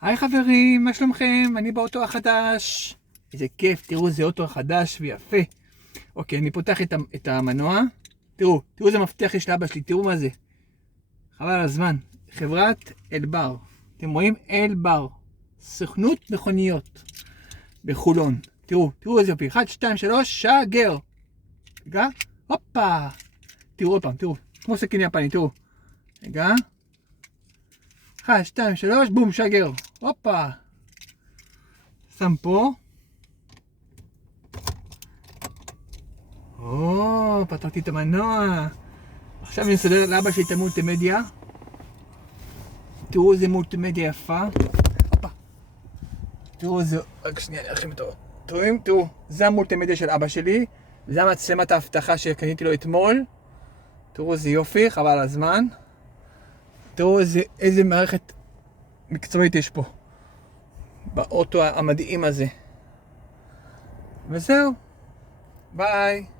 היי חברים, מה שלומכם? אני באוטו החדש. איזה כיף, תראו איזה אוטו חדש ויפה. אוקיי, אני פותח את המנוע. תראו איזה מפתח יש לאבא שלי, תראו מה זה. חבל על הזמן. חברת אלבר. אתם רואים? אלבר. סוכנות מכוניות. בחולון. תראו איזה יופי. 1, 2, 3, שגר. רגע, הופה. תראו עוד פעם, תראו. כמו סכין יפני, תראו. רגע. 1, 2, 3, בום, שגר. הופה. שם פה. פתרתי את המנוע. עכשיו אני אסדר לאבא שלי את המולטימדיה. תראו איזה מולטימדיה יפה. הופה. תראו איזה... רק שנייה, אני ארחיב אותו. תראו, זה המולטימדיה של אבא שלי. זה המצלמת ההבטחה שקניתי לו אתמול. תראו איזה יופי, חבל על הזמן. תראו איזה מערכת מקצועית יש פה. באוטו המדהים הזה. וזהו. ביי.